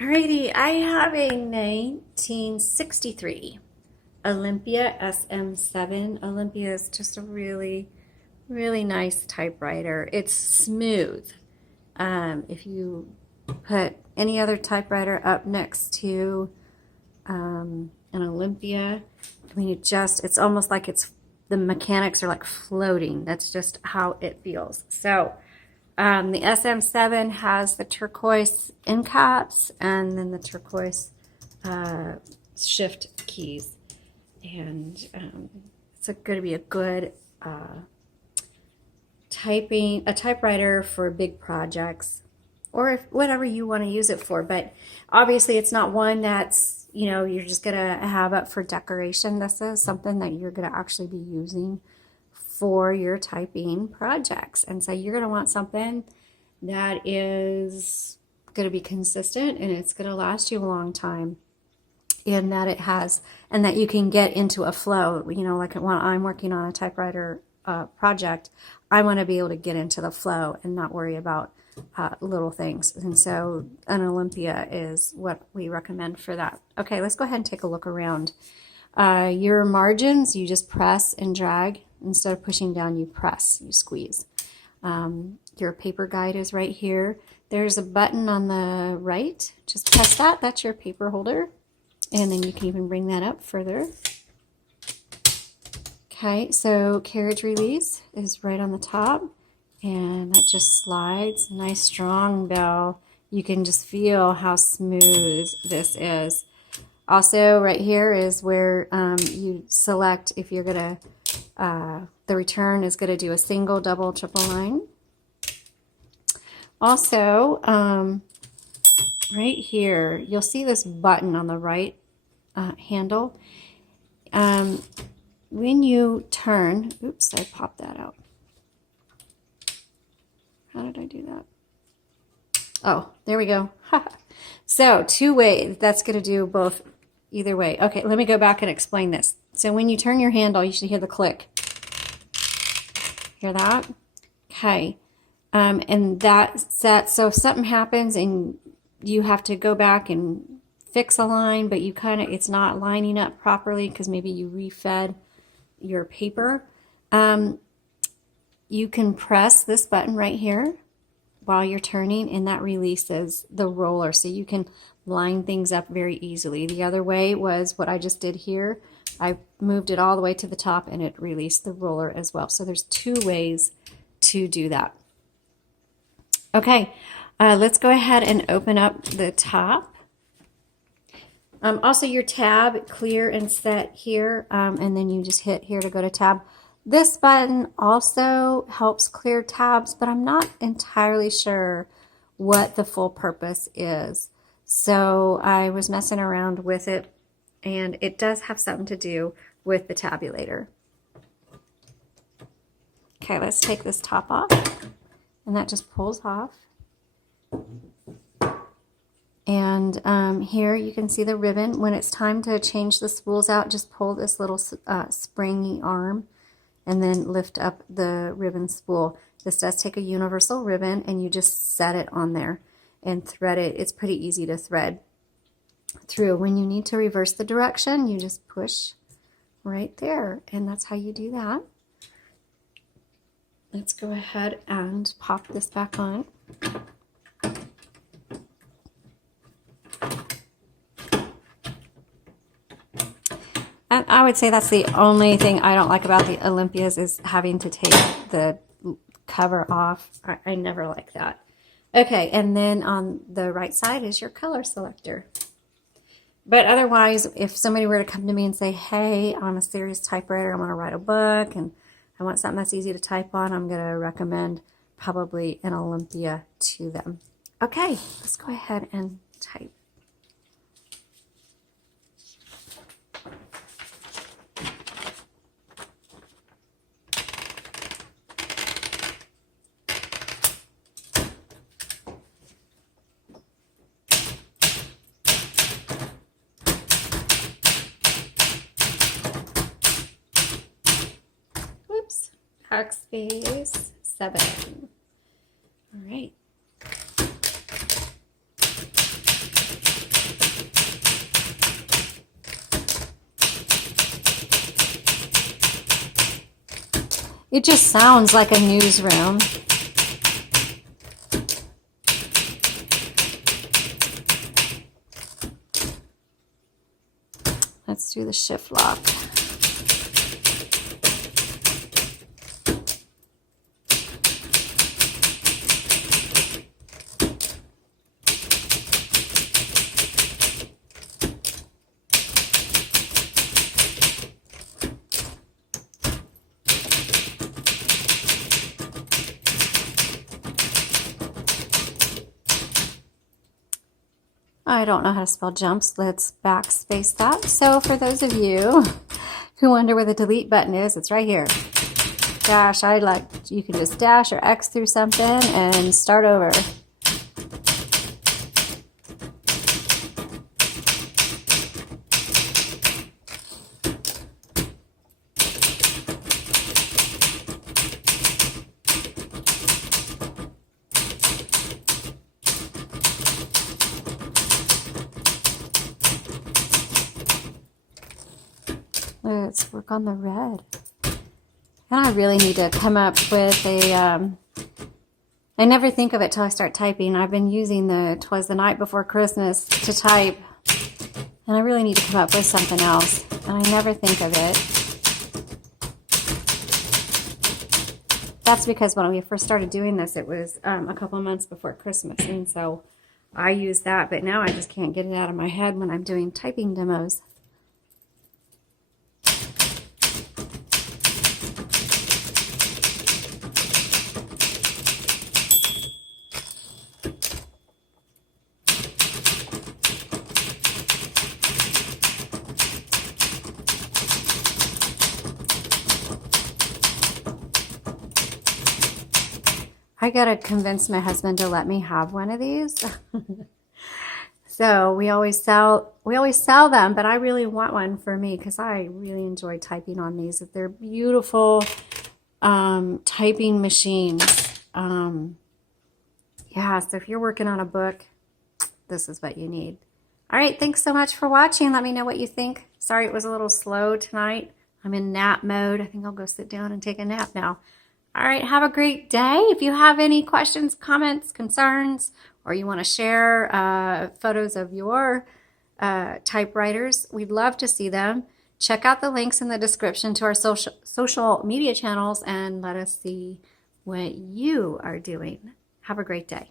Alrighty, I have a 1963 Olympia SM7. Olympia is just a really, really nice typewriter. It's smooth. If you put any other typewriter up next to an Olympia, I mean, it's almost like the mechanics are like floating. That's just how it feels. So, the SM7 has the turquoise end caps and then the turquoise shift keys. And it's going to be a good typewriter for big projects or whatever you want to use it for. But obviously it's not one that's, you're just going to have up for decoration. This is something that you're going to actually be using for your typing projects. And so you're going to want something that is going to be consistent and it's going to last you a long time, and that you can get into a flow. Like when I'm working on a typewriter project, I want to be able to get into the flow and not worry about little things. And so an Olympia is what we recommend for that. Okay, let's go ahead and take a look around. Your margins, you just press and drag. Instead of pushing down, you press, you squeeze. Your paper guide is right here. There's a button on the right. Just press that. That's your paper holder. And then you can even bring that up further. Okay, so carriage release is right on the top. And that just slides. Nice strong bell. You can just feel how smooth this is. Also, right here is where you select if you're going to, the return is going to do a single, double, triple line. Also, right here, you'll see this button on the right handle. When you turn, oops, I popped that out. How did I do that? Oh, there we go. So, two ways. That's going to do both. Either way. Okay, let me go back and explain this. So when you turn your handle, you should hear the click. Hear that? Okay. And that's that. So if something happens and you have to go back and fix a line, but it's not lining up properly because maybe you refed your paper, you can press this button right here while you're turning, and that releases the roller. So you can line things up very easily. The other way was what I just did here. I moved it all the way to the top and it released the roller as well. So there's two ways to do that. Okay, let's go ahead and open up the top. Also your tab, clear and set here, and then you just hit here to go to tab. This button also helps clear tabs, but I'm not entirely sure what the full purpose is. So I was messing around with it, and it does have something to do with the tabulator. Okay, let's take this top off, and that just pulls off. And here you can see the ribbon. When it's time to change the spools out, just pull this little springy arm and then lift up the ribbon spool. This does take a universal ribbon, and you just set it on there and thread it. It's pretty easy to thread through. When you need to reverse the direction, you just push right there, and that's how you do that. Let's go ahead and pop this back on. And I would say that's the only thing I don't like about the Olympias is having to take the cover off. I never like that. Okay, and then on the right side is your color selector. But otherwise, if somebody were to come to me and say, hey, I'm a serious typewriter, I want to write a book, and I want something that's easy to type on, I'm going to recommend probably an Olympia to them. Okay, let's go ahead and type. Backspace 7. All right. It just sounds like a newsroom. Let's do the shift lock. I don't know how to spell jumps. Let's backspace that. So for those of you who wonder where the delete button is, it's right here. Dash, you can just dash or X through something and start over. Let's work on the red. And I really need to come up with a, I never think of it till I start typing. I've been using the 'Twas the Night Before Christmas to type. And I really need to come up with something else. And I never think of it. That's because when we first started doing this, it was a couple of months before Christmas. And so I use that, but now I just can't get it out of my head when I'm doing typing demos. I gotta convince my husband to let me have one of these. So we always sell them, but I really want one for me because I really enjoy typing on these. They're beautiful typing machines. Yeah, so if you're working on a book, this is what you need. All right, thanks so much for watching. Let me know what you think. Sorry it was a little slow tonight. I'm in nap mode. I think I'll go sit down and take a nap now. All right, have a great day. If you have any questions, comments, concerns, or you want to share photos of your typewriters, we'd love to see them. Check out the links in the description to our social media channels and let us see what you are doing. Have a great day.